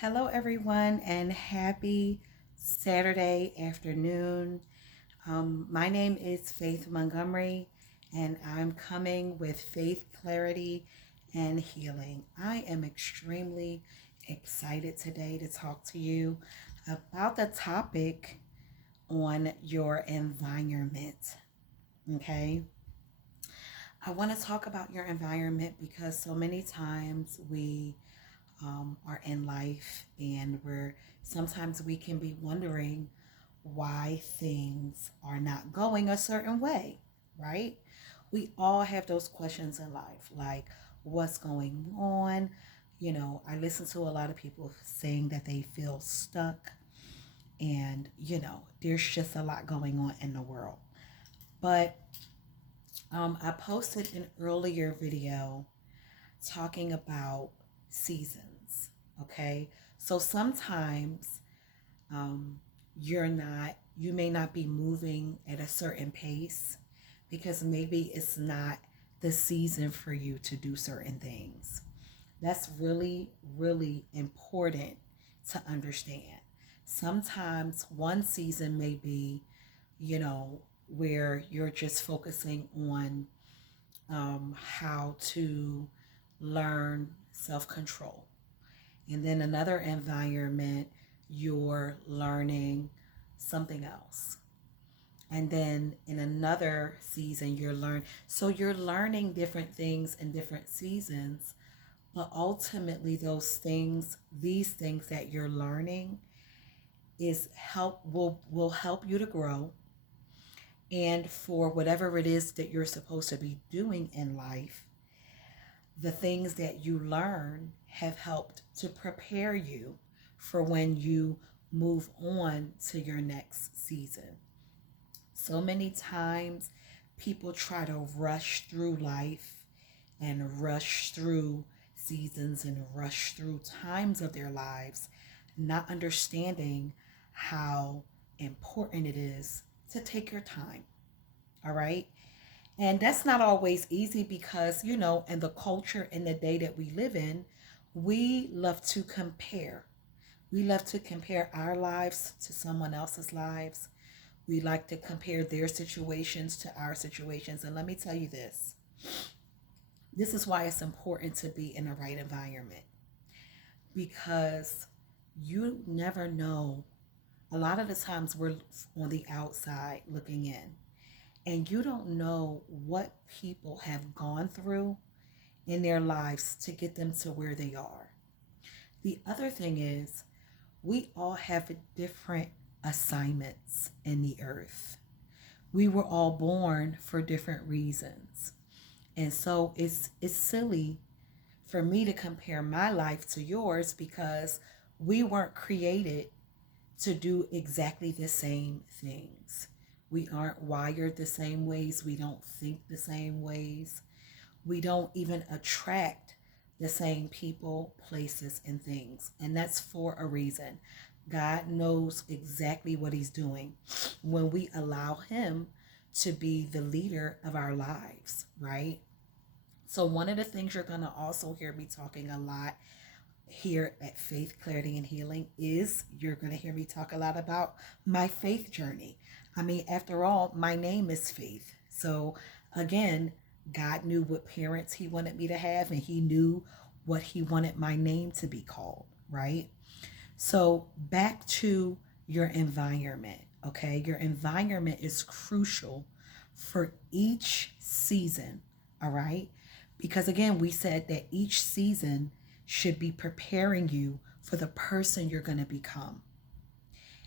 Hello, everyone, and happy Saturday afternoon. My name is Faith Montgomery, and I'm coming with faith, clarity, and healing. I am extremely excited today to talk to you about the topic on your environment. Okay, I want to talk about your environment because so many times we are in life, and we're sometimes we can be wondering why things are not going a certain way, right? We all have those questions in life, like what's going on. I listen to a lot of people saying that they feel stuck, and there's just a lot going on in the world. But I posted an earlier video talking about seasons. Okay, so sometimes um, you may not be moving at a certain pace because maybe it's not the season for you to do certain things. That's really, really important to understand. Sometimes one season may be, where you're just focusing on how to learn self control. And then another environment, you're learning something else. And then in another season, you're learning different things in different seasons. But ultimately, these things that you're learning will help you to grow, and for whatever it is that you're supposed to be doing in life, the things that you learn have helped to prepare you for when you move on to your next season. So many times people try to rush through life and rush through seasons and rush through times of their lives, not understanding how important it is to take your time. All right. And that's not always easy because, in the culture and the day that we live in, we love to compare. We love to compare our lives to someone else's lives. We like to compare their situations to our situations. And let me tell you this is why it's important to be in the right environment, because you never know. A lot of the times we're on the outside looking in, and you don't know what people have gone through in their lives to get them to where they are. The other thing is, we all have different assignments in the earth. We were all born for different reasons. And so it's silly for me to compare my life to yours because we weren't created to do exactly the same things. We aren't wired the same ways. We don't think the same ways. We don't even attract the same people, places, and things. And that's for a reason. God knows exactly what He's doing when we allow Him to be the leader of our lives, right? So, one of the things you're going to also hear me talking a lot here at Faith, Clarity, and Healing is you're going to hear me talk a lot about my faith journey. I mean, after all, my name is Faith. So, again, God knew what parents He wanted me to have, and He knew what He wanted my name to be called, right? So, back to your environment, okay? Your environment is crucial for each season, all right? Because again, we said that each season should be preparing you for the person you're going to become.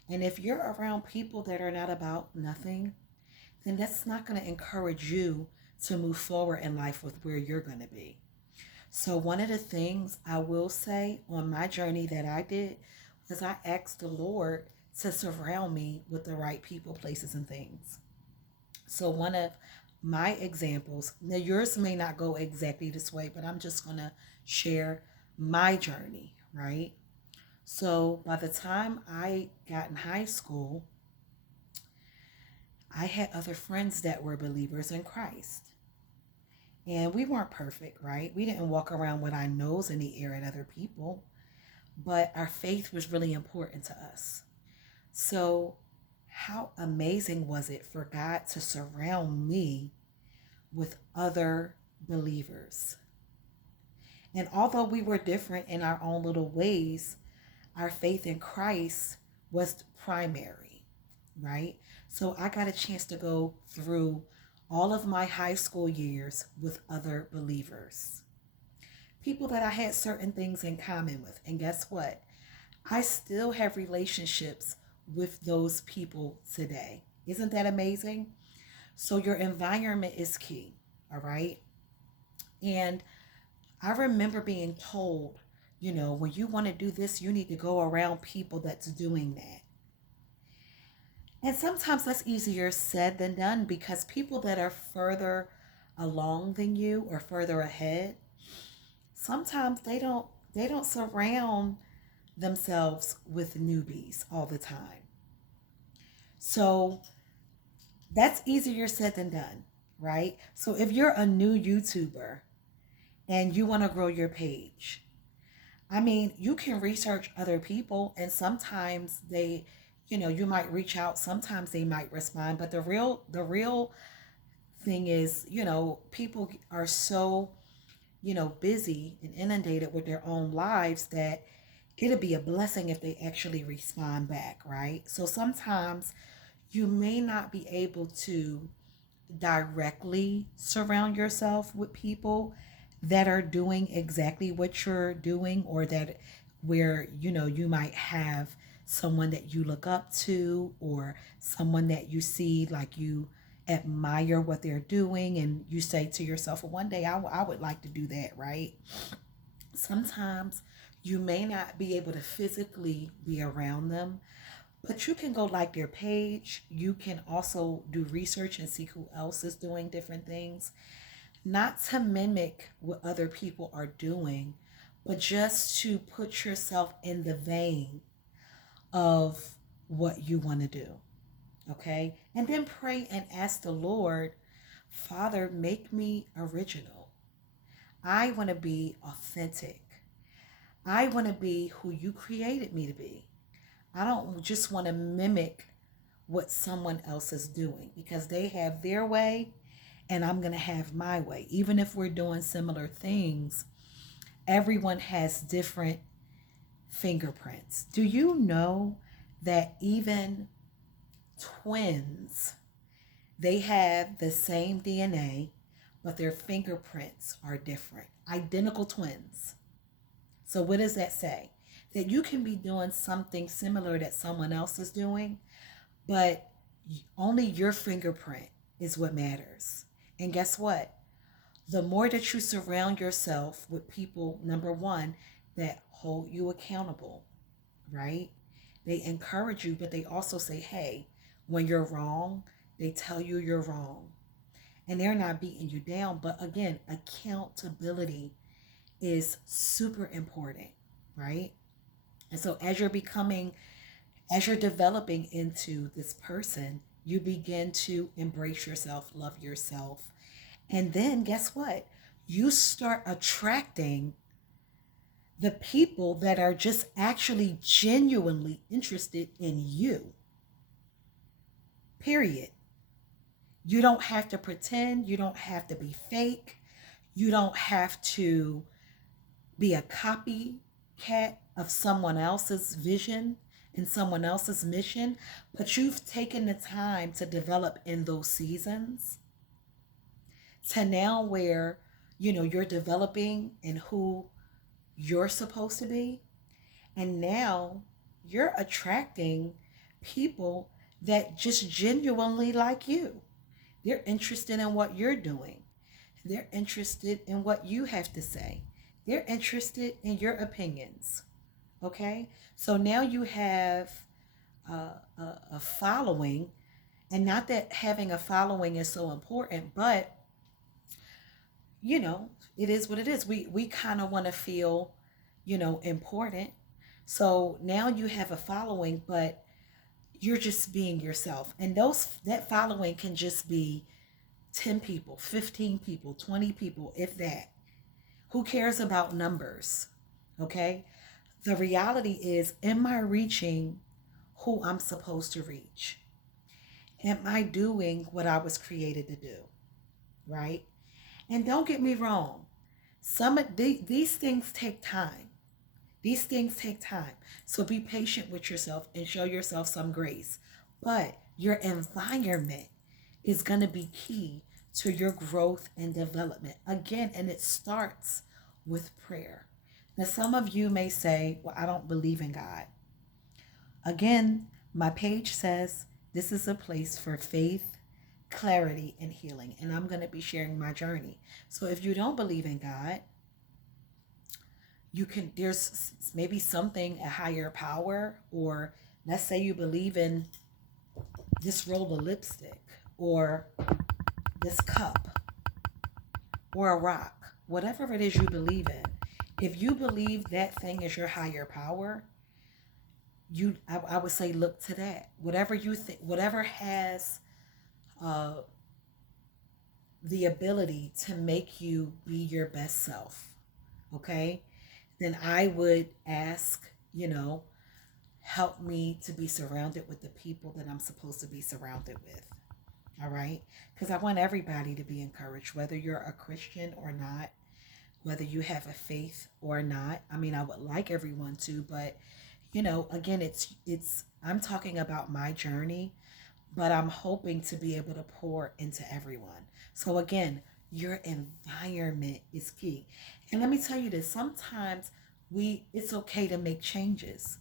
And if you're around people that are not about nothing, then that's not going to encourage you to move forward in life with where you're going to be. So, one of the things I will say on my journey that I did was I asked the Lord to surround me with the right people, places, and things. So, one of my examples, now yours may not go exactly this way, but I'm just going to share my journey, right? So, by the time I got in high school, I had other friends that were believers in Christ. And we weren't perfect, right? We didn't walk around with our nose in the air at other people. but our faith was really important to us. So, how amazing was it for God to surround me with other believers? And although we were different in our own little ways, our faith in Christ was primary, right? So I got a chance to go through all of my high school years with other believers, people that I had certain things in common with. And guess what? I still have relationships with those people today. Isn't that amazing? So your environment is key, all right? And I remember being told, when you want to do this, you need to go around people that's doing that. And sometimes that's easier said than done because people that are further along than you or further ahead, sometimes they don't surround themselves with newbies all the time. So that's easier said than done, right? So if you're a new YouTuber and you want to grow your page, I mean, you can research other people and sometimes you might reach out, sometimes they might respond, but the real thing is, people are so, busy and inundated with their own lives that it'll be a blessing if they actually respond back, right? So sometimes you may not be able to directly surround yourself with people that are doing exactly what you're doing, or that where you might have someone that you look up to, or someone that you see, like, you admire what they're doing and you say to yourself, well, one day I would like to do that, right? Sometimes you may not be able to physically be around them, but you can go like their page. You can also do research and see who else is doing different things. Not to mimic what other people are doing, but just to put yourself in the vein of what you want to do. Okay? And then pray and ask the Lord, Father, make me original. I want to be authentic. I want to be who you created me to be. I don't just want to mimic what someone else is doing because they have their way and I'm going to have my way. Even if we're doing similar things, everyone has different fingerprints. Do you know that even twins, they have the same DNA, but their fingerprints are different? Identical twins. So what does that say? That you can be doing something similar that someone else is doing, but only your fingerprint is what matters. And guess what? The more that you surround yourself with people, number one, that hold you accountable, right? They encourage you, but they also say, hey, when you're wrong, they tell you you're wrong. And they're not beating you down. But again, accountability is super important, right? And so as you're developing into this person, you begin to embrace yourself, love yourself. And then guess what? You start attracting the people that are just actually genuinely interested in you. Period. You don't have to pretend. You don't have to be fake. You don't have to be a copycat of someone else's vision and someone else's mission, but you've taken the time to develop in those seasons to now where you're developing in who you're supposed to be, and now you're attracting people that just genuinely like you. They're interested in what you're doing. They're interested in what you have to say. They're interested in your opinions. Okay? So now you have a following, and not that having a following is so important, but it is what it is. We kind of want to feel, important. So now you have a following, but you're just being yourself. And that following can just be 10 people, 15 people, 20 people, if that. Who cares about numbers? Okay? The reality is, am I reaching who I'm supposed to reach? Am I doing what I was created to do? Right? And don't get me wrong, some of these things take time. These things take time. So be patient with yourself and show yourself some grace. But your environment is going to be key to your growth and development. Again, and it starts with prayer. Now, some of you may say, well, I don't believe in God. Again, my page says this is a place for faith, clarity, and healing. And I'm going to be sharing my journey. So if you don't believe in God, you can, there's maybe something, a higher power, or let's say you believe in this roll of lipstick, or this cup, or a rock, whatever it is you believe in. If you believe that thing is your higher power, I would say look to that. Whatever you think, whatever has uh, the ability to make you be your best self, okay? Then I would ask, help me to be surrounded with the people that I'm supposed to be surrounded with. All right? Because I want everybody to be encouraged, whether you're a Christian or not, whether you have a faith or not. I mean, I would like everyone to, but again, it's I'm talking about my journey, but I'm hoping to be able to pour into everyone. So again, your environment is key. And let me tell you this, sometimes it's okay to make changes.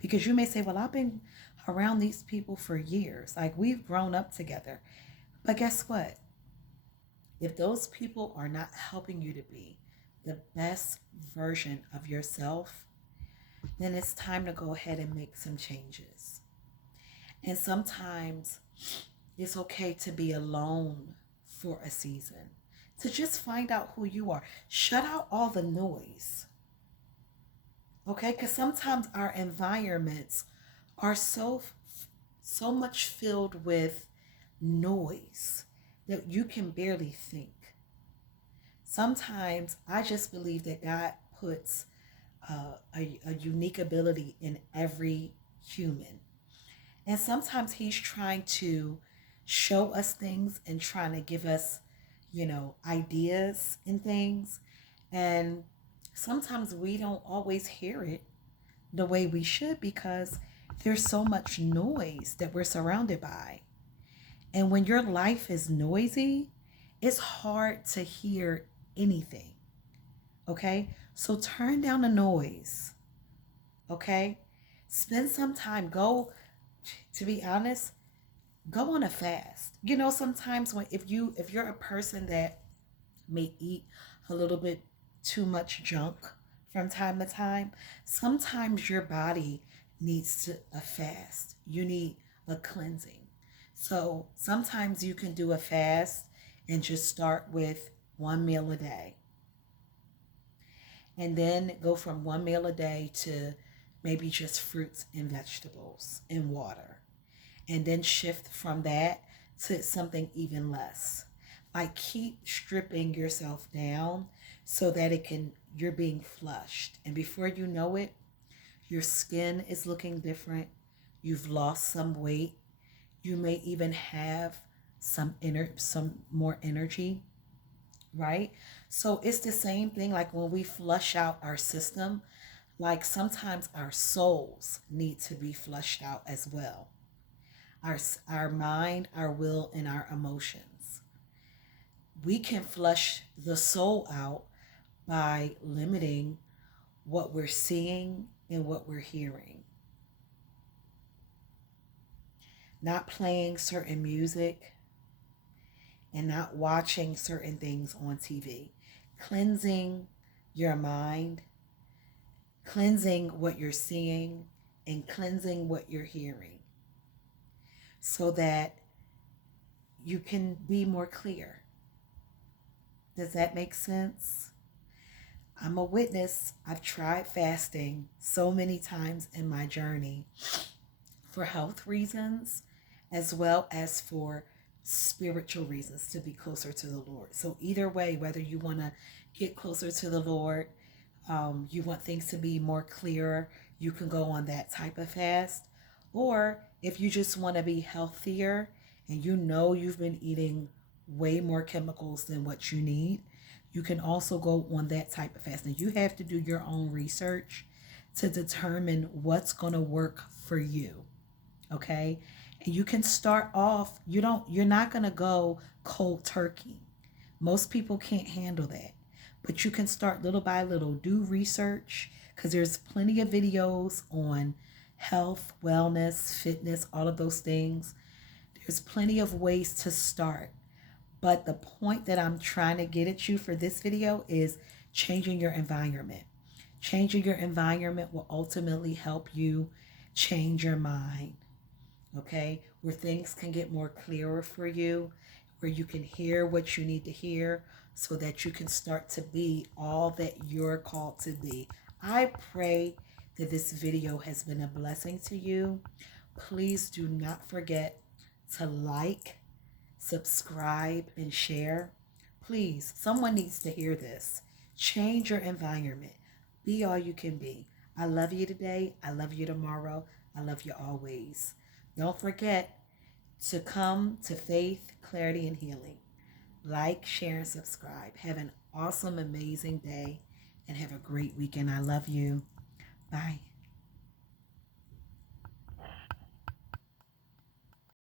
Because you may say, well, I've been around these people for years. Like, we've grown up together. But guess what? If those people are not helping you to be the best version of yourself, then it's time to go ahead and make some changes. And sometimes it's okay to be alone for a season, to just find out who you are. Shut out all the noise. Okay? Because sometimes our environments are so much filled with noise that you can barely think. Sometimes I just believe that God puts a unique ability in every human. And sometimes he's trying to show us things and trying to give us, ideas and things. And sometimes we don't always hear it the way we should because there's so much noise that we're surrounded by. And when your life is noisy, it's hard to hear anything. Okay? So turn down the noise. Okay? Spend some time. Go, to be honest, go on a fast. Sometimes if you're a person that may eat a little bit too much junk from time to time, sometimes your body needs a fast. You need a cleansing. So sometimes you can do a fast and just start with one meal a day. And then go from one meal a day to maybe just fruits and vegetables and water. And then shift from that to something even less. Like, keep stripping yourself down so that you're being flushed. And before you know it, your skin is looking different. You've lost some weight. You may even have some more energy, right? So it's the same thing like when we flush out our system, like sometimes our souls need to be flushed out as well. Our mind, our will, and our emotions. We can flush the soul out by limiting what we're seeing and what we're hearing. Not playing certain music and not watching certain things on TV. Cleansing your mind, cleansing what you're seeing, and cleansing what you're hearing so that you can be more clear. Does that make sense? I'm a witness. I've tried fasting so many times in my journey for health reasons as well as for spiritual reasons to be closer to the Lord. So either way, whether you want to get closer to the Lord You want things to be more clearer, you can go on that type of fast. Or if you just want to be healthier and you know you've been eating way more chemicals than what you need, you can also go on that type of fast. And you have to do your own research to determine what's going to work for you. Okay? And you can start off, you're not going to go cold turkey. Most people can't handle that. But you can start little by little. Do research because there's plenty of videos on health, wellness, fitness, all of those things. There's plenty of ways to start. But the point that I'm trying to get at you for this video is changing your environment. Changing your environment will ultimately help you change your mind. Okay? Where things can get more clearer for you, where you can hear what you need to hear so that you can start to be all that you're called to be. I pray that this video has been a blessing to you. Please do not forget to like, subscribe, and share. Please, someone needs to hear this. Change your environment. Be all you can be. I love you today. I love you tomorrow. I love you always. Don't forget to come to Faith, Clarity, and Healing. Like, share, and subscribe. Have an awesome, amazing day, and have a great weekend. I love you. Bye.